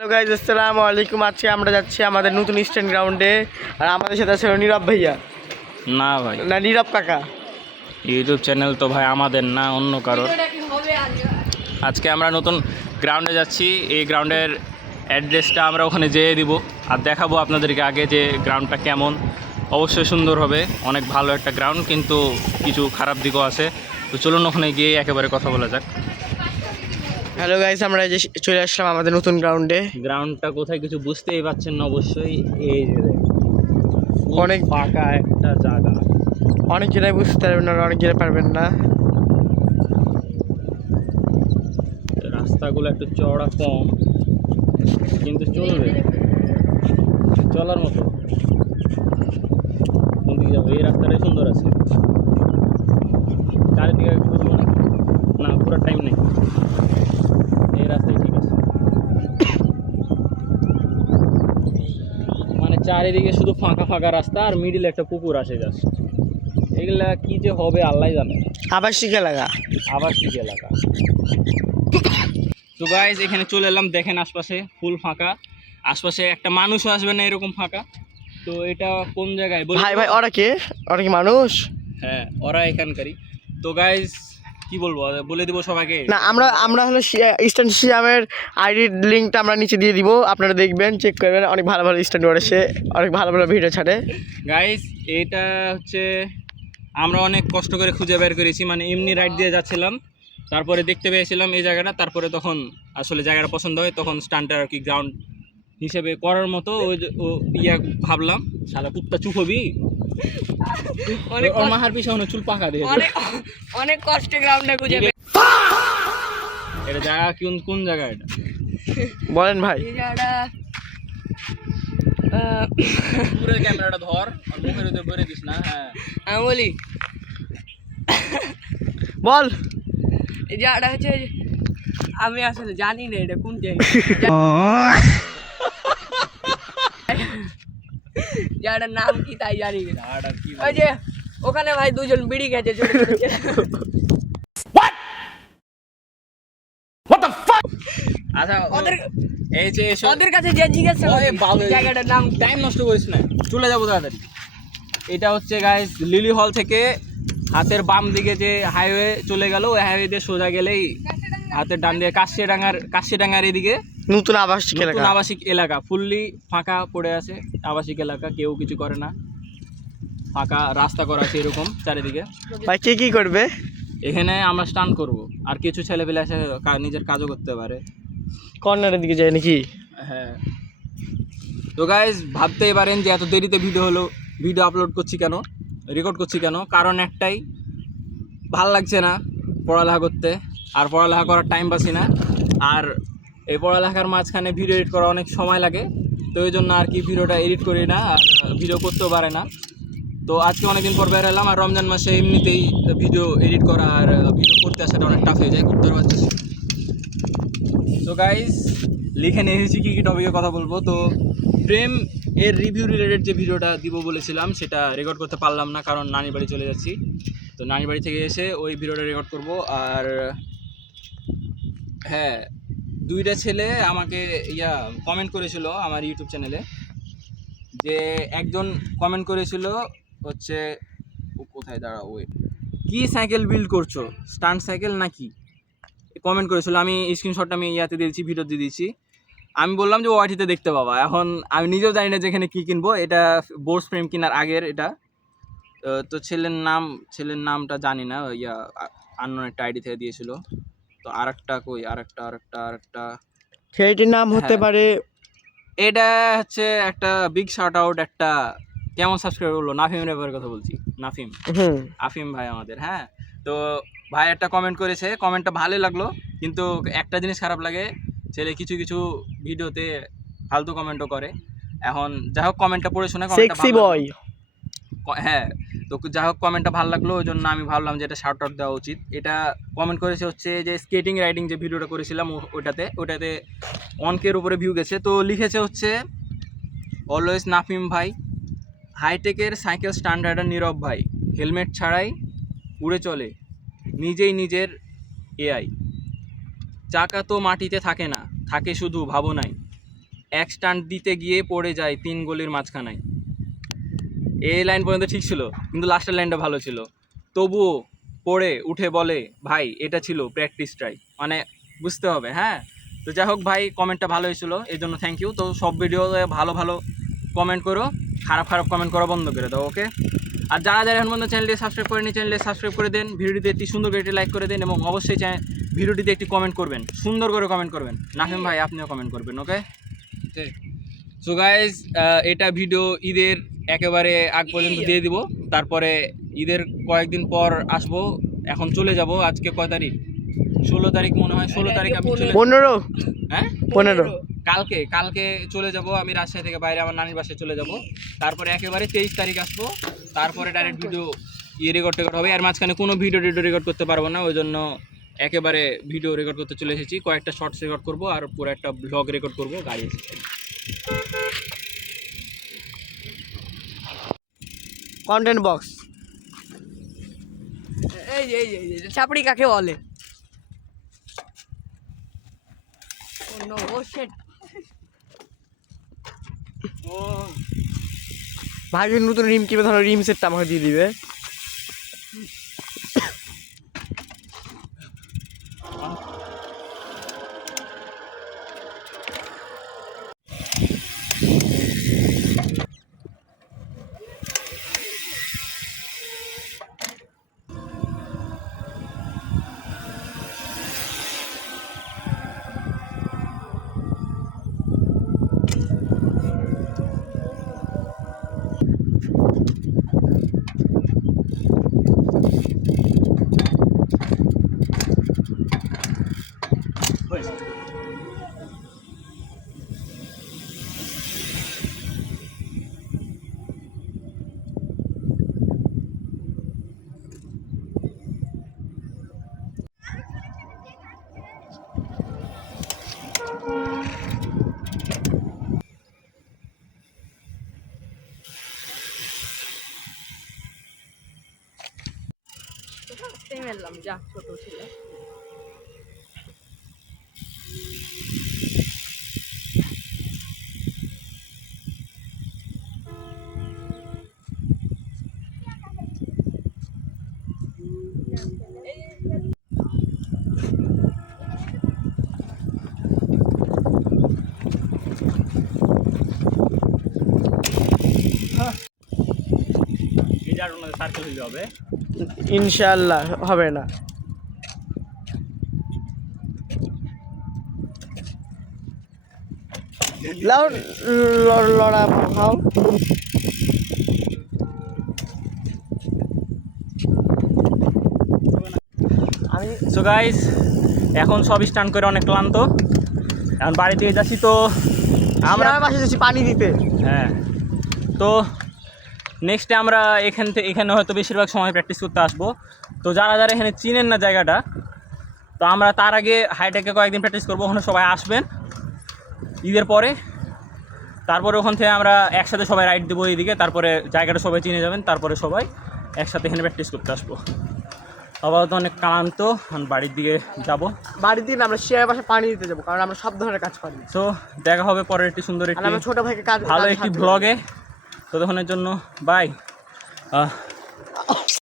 Hello guys, আসসালামু আলাইকুম। আজকে আমরা যাচ্ছি আমাদের নতুন স্ট্যান্ড গ্রাউন্ডে। আর আমাদের সাথে আছে নীরব ভাইয়া। না ভাই, না, নীরব কাকা। ইউটিউব চ্যানেল তো ভাই আমাদের না, অন্য কারোর। আজকে আমরা নতুন গ্রাউন্ডে যাচ্ছি। এই গ্রাউন্ডের অ্যাড্রেসটা আমরা ওখানে যেয়ে দিব আর দেখাবো আপনাদেরকে আগে যে গ্রাউন্ডটা কেমন। অবশ্যই সুন্দর হবে, অনেক ভালো একটা গ্রাউন্ড, কিন্তু কিছু খারাপ দিকও আছে। তো চলুন ওখানে গিয়ে একেবারে কথা বলা যাক। হ্যালো গাইজ, আমরা এই যে চলে আসলাম আমাদের নতুন গ্রাউন্ডে। গ্রাউন্ডটা কোথায় কিছু বুঝতেই পারছেন না অবশ্যই। এই যে অনেক ফাঁকা একটা জায়গা, অনেক জেলায় বুঝতে পারবেন না, অনেক জেলায় পারবেন না। রাস্তাগুলো একটু চওড়া কম, কিন্তু চলবে, চলার মতো। কোন দিকে যাবো? এই রাস্তাটাই সুন্দর আছে। চারিদিকে ঘুরবো না, পুরো টাইম নেই। এই রাস্তায় ঠিক আছে, মানে চারিদিকে শুধু ফাঁকা ফাঁকা রাস্তা আর মিডিলে একটা পুকুর আসে জাস্ট। এগুলা কি যে হবে আল্লাহ জানে। আবাসিক এলাকা। আবাসিক এলাকা। তো গাইস, এখানে চলে এলাম, দেখেন আশপাশে ফুল ফাঁকা, আশপাশে একটা মানুষও আসবে না এরকম ফাঁকা। তো এটা কোন জায়গায় ভাই ভাই, ওরা কি মানুষ? হ্যাঁ, ওরা এখানকারই। তো গাইস কি বলবো, বলে দিব সবাইকে। না, আমরা হলো ইস্টার্ন সিয়ামের আইডির লিঙ্কটা আমরা নিচে দিয়ে দিব, আপনারা দেখবেন, চেক করবেন। অনেক ভালো ভালো স্ট্যান্ড এসে অনেক ভালো ভালো ভিডিও ছাড়ে। গাইস এটা হচ্ছে আমরা অনেক কষ্ট করে খুঁজে বের করেছি, মানে এমনি রাইড দিয়ে যাচ্ছিলাম, তারপরে দেখতে পেয়েছিলাম এই জায়গাটা, তারপরে তখন আসলে জায়গাটা পছন্দ হয়, তখন স্টান্টার আর কি গ্রাউন্ড হিসেবে করার মতো ওই ভাবলাম। শালা কুত্তা চুপ হবি, অনেক ওর মাহার পিছনে চুল পাকা দিয়ে অনেক কষ্টে গ্রাউন্ডে খুঁজে পেয়ে। এটা জায়গা কোন জায়গা এটা বলেন ভাই। এই জায়গাটা পুরো ক্যামেরাটা ধর আর মুখের ভিতরে ভরে দিস না। হ্যাঁ, আমি বলি, বল। এই জায়গাটা হচ্ছে, আমি আসলে জানি না এটা কোন জায়গা। জায়গাটার নাম কি তাই জানি না। জায়গাটা কি ওই যে ওখানে ভাই দুজন বিড়ি খেয়েছে ছোট ছোট ছেলে। আচ্ছা ওদের এই যে এসব ওদের কাছে যে জিজ্ঞাসা ওই বাল জায়গাটার নাম টাইম নষ্ট করিস না, চলে যাবো তাড়াতাড়ি। এটা হচ্ছে গাইস লিলি হল থেকে হাতের বাম দিকে যে হাইওয়ে চলে গেল, ওই হাইওয়ে দিয়ে সোজা গেলেই হাতের ডান দিকে কাশিডাঙ্গার এদিকে নতুন আবাসিক এলাকা। নতুন আবাসিক এলাকা, ফুললি ফাঁকা পড়ে আছে আবাসিক এলাকা, কেউ কিছু করে না, ফাঁকা রাস্তা করা আছে এরকম চারিদিকে। ভাই কে কি করবে? এখানে আমরা স্টান করব, আর কিছু ছেলেপেলে এসে নিজের কাজও করতে পারে। কর্নারের দিকে যায় নাকি? হ্যাঁ। তো গাইজ ভাবতেই পারেন যে এত দেরিতে ভিডিও আপলোড করছি কেন, রেকর্ড করছি কেন। কারণ একটাই, ভাল লাগছে না পড়ালেখা করতে, আর পড়ালেখা করার টাইম পাচ্ছি না। আর এই পড়ালেখার মাঝখানে ভিডিও এডিট করা অনেক সময় লাগে, তো এই জন্য আর কি ভিডিওটা এডিট করি না, আর ভিডিও করতেও পারে না। তো আজকে অনেকদিন পর বের এলাম, আর রমজান মাসে এমনিতেই ভিডিও এডিট করা আর ভিডিও করতে আসাটা অনেক টাফ হয়ে যায়, করতে পারছি। তো গাইজ লিখে নিয়ে এসেছি কী কী টপিকে কথা বলবো। তো প্রেম এর রিভিউ রিলেটেড যে ভিডিওটা দিব বলেছিলাম সেটা রেকর্ড করতে পারলাম না, কারণ নানির বাড়ি চলে যাচ্ছি। তো নানির বাড়ি থেকে এসে ওই ভিডিওটা রেকর্ড করব। আর হ্যাঁ, দুইটা ছেলে আমাকে কমেন্ট করেছিল আমার ইউটিউব চ্যানেলে, যে একজন কমেন্ট করেছিল হচ্ছে, ও কোথায় দাঁড়াও, ওই কী সাইকেল বিল্ড করছো, স্টান্ট সাইকেল নাকি, কমেন্ট করেছিল। আমি স্ক্রিনশটটা আমি দিয়েছি, ভিডিও দিয়ে দিয়েছি। আমি বললাম যে ওয়াইটিতে দেখতে পাবা। এখন আমি নিজেও জানি না যে এখানে কী কিনবো, এটা বোর্স ফ্রেম কেনার আগের এটা। তো ছেলের নামটা জানি না, আননোন একটা আইডি থেকে দিয়েছিল। তো আরেকটা কই, আরেকটা খেলাটির নাম হতে পারে। এটা হচ্ছে একটা বিগ শাউট আউট, একটা কেমন সাবস্ক্রাইব করলো, নাফিমের ব্যাপারে কথা বলছি, নাফিম, আফিম ভাই আমাদের। হ্যাঁ, তো ভাই একটা কমেন্ট করেছে, কমেন্টটা ভালোই লাগলো, কিন্তু একটা জিনিস খারাপ লাগে, ছেলে কিছু কিছু ভিডিওতে ফালতু কমেন্টও করে। এখন যাই হোক, কমেন্টটা পড়ে শোনা, সেক্সি বয়। হ্যাঁ, তো যাই হোক কমেন্টটা ভালো লাগলো, ওই জন্য আমি ভাবলাম যে এটা শাউট আউট দেওয়া উচিত। এটা কমেন্ট করেছে হচ্ছে যে স্কেটিং রাইডিং যে ভিডিওটা করেছিলাম ওটাতে 1K উপরে ভিউ গেছে। তো লিখেছে হচ্ছে, অলওয়েজ নাফিম ভাই, হাইটেকের সাইকেল স্টান্ট রাইডার নীরব ভাই, হেলমেট ছাড়াই উড়ে চলে, নিজেই নিজের এআই, চাকা তো মাটিতে থাকে না, থাকে শুধু ভাবনাই, এক স্টান্ট দিতে গিয়ে পড়ে যায় 3 গলির মাঝখানায়। এই লাইন পর্যন্ত ঠিক ছিল, কিন্তু লাস্টের লাইনটা ভালো ছিল। তবুও পড়ে উঠে বলে ভাই এটা ছিল প্র্যাকটিস ট্রাই, মানে বুঝতে হবে। হ্যাঁ, তো যাই হোক ভাই, কমেন্টটা ভালো হয়েছিল, এই জন্য থ্যাংক ইউ। তো সব ভিডিওতে ভালো ভালো কমেন্ট করো, খারাপ খারাপ কমেন্ট করা বন্ধ করে দাও, ওকে? আর যারা যারা এখন পর্যন্ত চ্যানেলটি সাবস্ক্রাইব করেনি, চ্যানেলটি সাবস্ক্রাইব করে দেন, ভিডিওটিতে একটি সুন্দর করে একটি লাইক করে দেন এবং অবশ্যই ভিডিওটিতে একটি কমেন্ট করবেন, সুন্দর করে কমেন্ট করবেন। নাফিম ভাই আপনিও কমেন্ট করবেন, ওকে? সো গাইজ, এটা ভিডিও ঈদের একেবারে আগ পর্যন্ত দিয়ে দিব, তারপরে ঈদের কয়েকদিন পর আসবো। এখন চলে যাব, আজকে কয় তারিখ? 16 তারিখ মনে হয়, 16 তারিখ আমি চলে 15। হ্যাঁ 15। কালকে চলে যাব আমি রাজশাহী থেকে বাইরে, আমার নানির বাসায় চলে যাব। তারপরে একেবারে 23 তারিখ আসবো, তারপরে ডাইরেক্ট ভিডিও রেকর্ড হবে। আর মাঝখানে কোনো ভিডিও রেকর্ড করতে পারবো না, ওই জন্য একেবারে ভিডিও রেকর্ড করতে চলে এসেছি। কয়েকটা শর্টস রেকর্ড করব আর পুরো একটা ব্লগ রেকর্ড করব গাড়ি এসেছে। Content box. এই চাপড়ি কাকে বলে? Oh no, oh shit. ভাই যদি নতুন রিম কিনবে, ধরো রিম সেটটা আমাকে দিয়ে দিবে। মেরলাম যা ছোট ছিল। এটার মধ্যে সার্কেল হয়ে যাবে, ইনশাআল্লাহ হবে না। লাও লড়া খাও। সো গাইস, এখন সব স্টান্ট করে অনেক ক্লান্ত, এখন বাড়ি দিয়ে যাচ্ছি। তো আমরা আমরা বাসে যাচ্ছি পানি দিতে। হ্যাঁ, তো নেক্সটে আমরা এখানে হয়তো বেশিরভাগ সময় প্র্যাকটিস করতে আসবো। তো যারা যারা এখানে চিনেন না জায়গাটা, তো আমরা তার আগে হাইটেকে কয়েকদিন প্র্যাকটিস করবো, ওখানে সবাই আসবেন ঈদের পরে। তারপরে ওখান থেকে আমরা একসাথে সবাই রাইড দেবো এইদিকে, তারপরে জায়গাটা সবাই চিনে যাবেন, তারপরে সবাই একসাথে এখানে প্র্যাকটিস করতে আসবো। আপাতত অনেক ক্লান্ত, বাড়ির দিকে যাব। বাড়ির দিন আমরা শেয়ার বাসা পানি দিতে যাবো, কারণ আমরা সব ধরনের কাজ পারি। সো দেখা হবে পরের একটি সুন্দর আর একটি আমার ছোট ভাইকে কাজ ভালো একটি ব্লগে। ততক্ষণের জন্য বাই।